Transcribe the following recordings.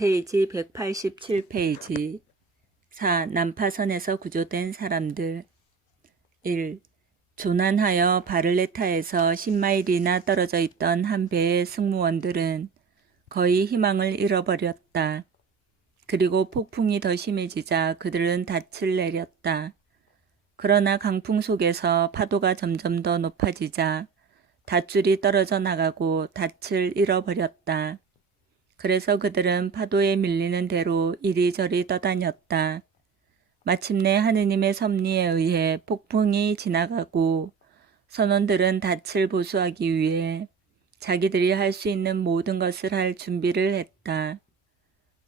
페이지 187페이지 4. 난파선에서 구조된 사람들 1. 조난하여 바를레타에서 10마일이나 떨어져 있던 한 배의 승무원들은 거의 희망을 잃어버렸다. 그리고 폭풍이 더 심해지자 그들은 닻을 내렸다. 그러나 강풍 속에서 파도가 점점 더 높아지자 닷줄이 떨어져 나가고 닻을 잃어버렸다. 그래서 그들은 파도에 밀리는 대로 이리저리 떠다녔다. 마침내 하느님의 섭리에 의해 폭풍이 지나가고 선원들은 닻을 보수하기 위해 자기들이 할 수 있는 모든 것을 할 준비를 했다.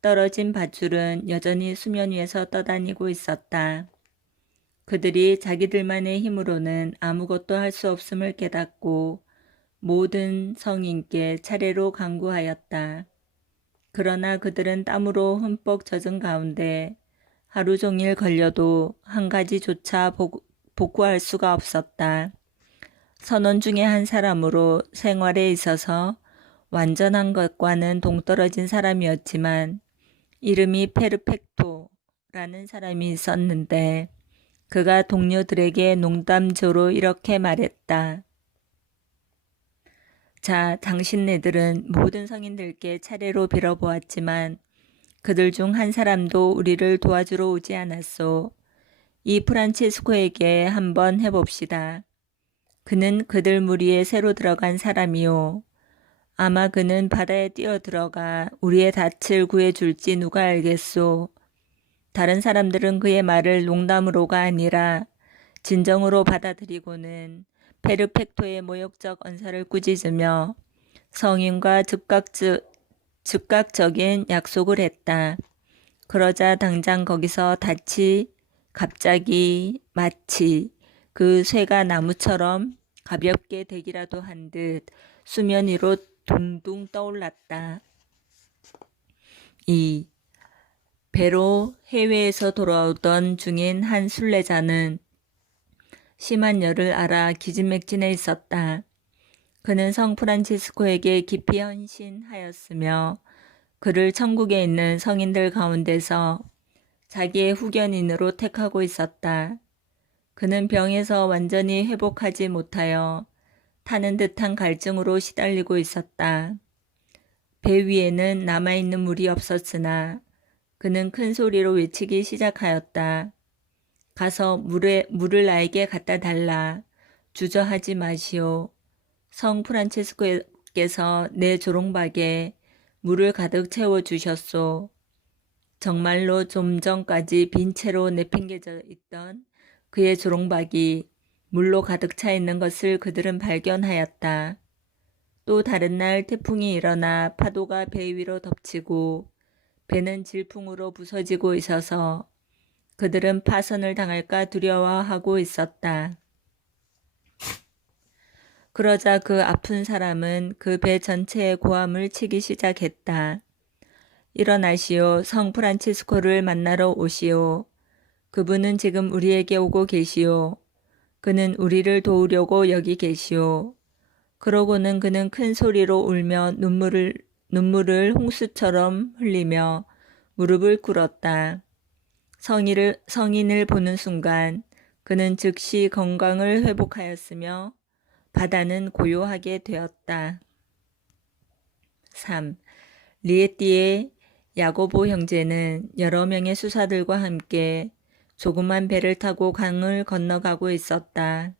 떨어진 밧줄은 여전히 수면 위에서 떠다니고 있었다. 그들이 자기들만의 힘으로는 아무것도 할 수 없음을 깨닫고 모든 성인께 차례로 간구하였다. 그러나 그들은 땀으로 흠뻑 젖은 가운데 하루 종일 걸려도 한 가지조차 복구할 수가 없었다. 선원 중에 한 사람으로 생활에 있어서 완전한 것과는 동떨어진 사람이었지만 이름이 페르펙토라는 사람이 있었는데 그가 동료들에게 농담조로 이렇게 말했다. 자, 당신네들은 모든 성인들께 차례로 빌어보았지만 그들 중 한 사람도 우리를 도와주러 오지 않았소. 이 프란체스코에게 한번 해봅시다. 그는 그들 무리에 새로 들어간 사람이요. 아마 그는 바다에 뛰어들어가 우리의 닻을 구해줄지 누가 알겠소. 다른 사람들은 그의 말을 농담으로가 아니라 진정으로 받아들이고는 페르펙토의 모욕적 언사를 꾸짖으며 성인과 즉각적인 약속을 했다. 그러자 당장 거기서 닻이 갑자기 마치 그 쇠가 나무처럼 가볍게 되기라도 한 듯 수면 위로 둥둥 떠올랐다. 2. 배로 해외에서 돌아오던 중인 한 순례자는 심한 열을 앓아 기진맥진해 있었다. 그는 성 프란치스코에게 깊이 헌신하였으며 그를 천국에 있는 성인들 가운데서 자기의 후견인으로 택하고 있었다. 그는 병에서 완전히 회복하지 못하여 타는 듯한 갈증으로 시달리고 있었다. 배 위에는 남아있는 물이 없었으나 그는 큰 소리로 외치기 시작하였다. 가서 물을 나에게 갖다 달라. 주저하지 마시오. 성 프란체스코께서 내 조롱박에 물을 가득 채워주셨소. 정말로 좀 전까지 빈 채로 내팽개져 있던 그의 조롱박이 물로 가득 차 있는 것을 그들은 발견하였다. 또 다른 날 태풍이 일어나 파도가 배 위로 덮치고 배는 질풍으로 부서지고 있어서 그들은 파선을 당할까 두려워하고 있었다. 그러자 그 아픈 사람은 그 배 전체에 고함을 치기 시작했다. 일어나시오. 성 프란치스코를 만나러 오시오. 그분은 지금 우리에게 오고 계시오. 그는 우리를 도우려고 여기 계시오. 그러고는 그는 큰 소리로 울며 눈물을 홍수처럼 흘리며 무릎을 꿇었다. 성인을 보는 순간 그는 즉시 건강을 회복하였으며 바다는 고요하게 되었다. 3. 리에띠의 야고보 형제는 여러 명의 수사들과 함께 조그만 배를 타고 강을 건너가고 있었다.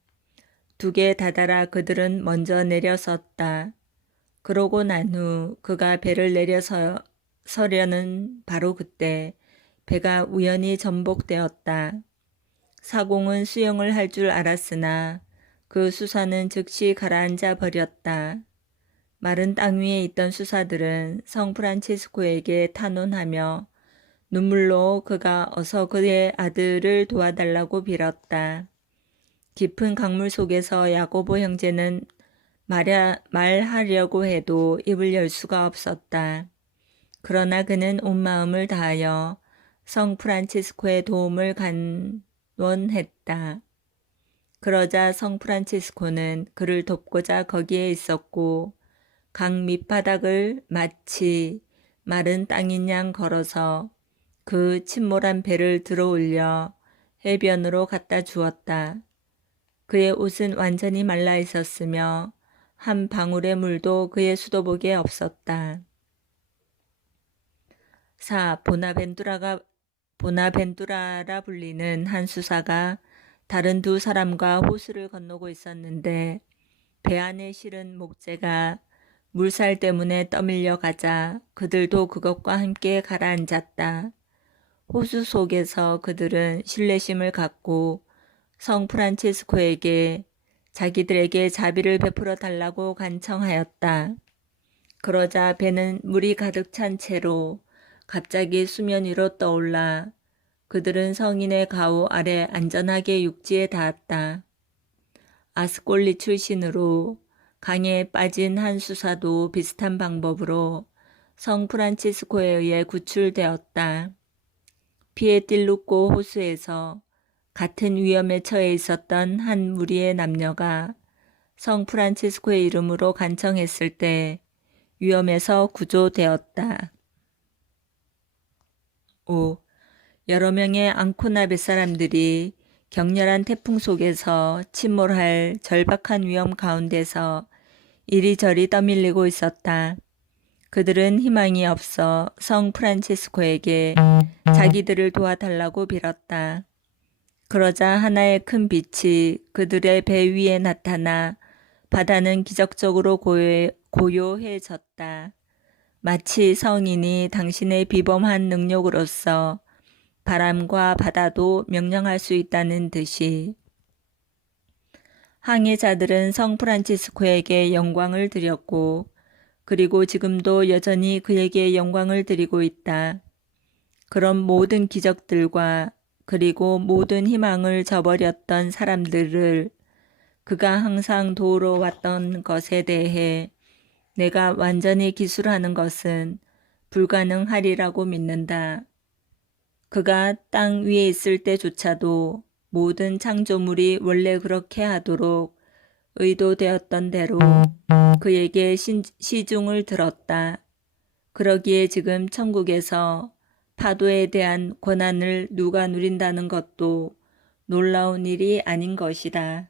둑에 다다라 그들은 먼저 내려섰다. 그러고 난 후 그가 배를 내려서려는 바로 그때 배가 우연히 전복되었다. 사공은 수영을 할 줄 알았으나 그 수사는 즉시 가라앉아 버렸다. 마른 땅 위에 있던 수사들은 성 프란치스코에게 탄원하며 눈물로 그가 어서 그의 아들을 도와달라고 빌었다. 깊은 강물 속에서 야고보 형제는 말하려고 해도 입을 열 수가 없었다. 그러나 그는 온 마음을 다하여 성 프란치스코의 도움을 간원했다. 그러자 성 프란치스코는 그를 돕고자 거기에 있었고 강 밑바닥을 마치 마른 땅인 양 걸어서 그 침몰한 배를 들어올려 해변으로 갖다 주었다. 그의 옷은 완전히 말라 있었으며 한 방울의 물도 그의 수도복에 없었다. 4. 보나벤투라라 불리는 한 수사가 다른 두 사람과 호수를 건너고 있었는데 배 안에 실은 목재가 물살 때문에 떠밀려 가자 그들도 그것과 함께 가라앉았다. 호수 속에서 그들은 신뢰심을 갖고 성 프란치스코에게 자기들에게 자비를 베풀어 달라고 간청하였다. 그러자 배는 물이 가득 찬 채로 갑자기 수면 위로 떠올라 그들은 성인의 가호 아래 안전하게 육지에 닿았다. 아스콜리 출신으로 강에 빠진 한 수사도 비슷한 방법으로 성 프란치스코에 의해 구출되었다. 피에틸루코 호수에서 같은 위험에 처해 있었던 한 무리의 남녀가 성 프란치스코의 이름으로 간청했을 때 위험에서 구조되었다. 5. 여러 명의 앙코나 뱃사람들이 격렬한 태풍 속에서 침몰할 절박한 위험 가운데서 이리저리 떠밀리고 있었다. 그들은 희망이 없어 성 프란치스코에게 자기들을 도와달라고 빌었다. 그러자 하나의 큰 빛이 그들의 배 위에 나타나 바다는 기적적으로 고요해졌다. 마치 성인이 당신의 비범한 능력으로서 바람과 바다도 명령할 수 있다는 듯이. 항해자들은 성 프란치스코에게 영광을 드렸고 그리고 지금도 여전히 그에게 영광을 드리고 있다. 그런 모든 기적들과 그리고 모든 희망을 저버렸던 사람들을 그가 항상 도우러 왔던 것에 대해 내가 완전히 기술하는 것은 불가능하리라고 믿는다. 그가 땅 위에 있을 때조차도 모든 창조물이 원래 그렇게 하도록 의도되었던 대로 그에게 시중을 들었다. 그러기에 지금 천국에서 파도에 대한 권한을 누가 누린다는 것도 놀라운 일이 아닌 것이다.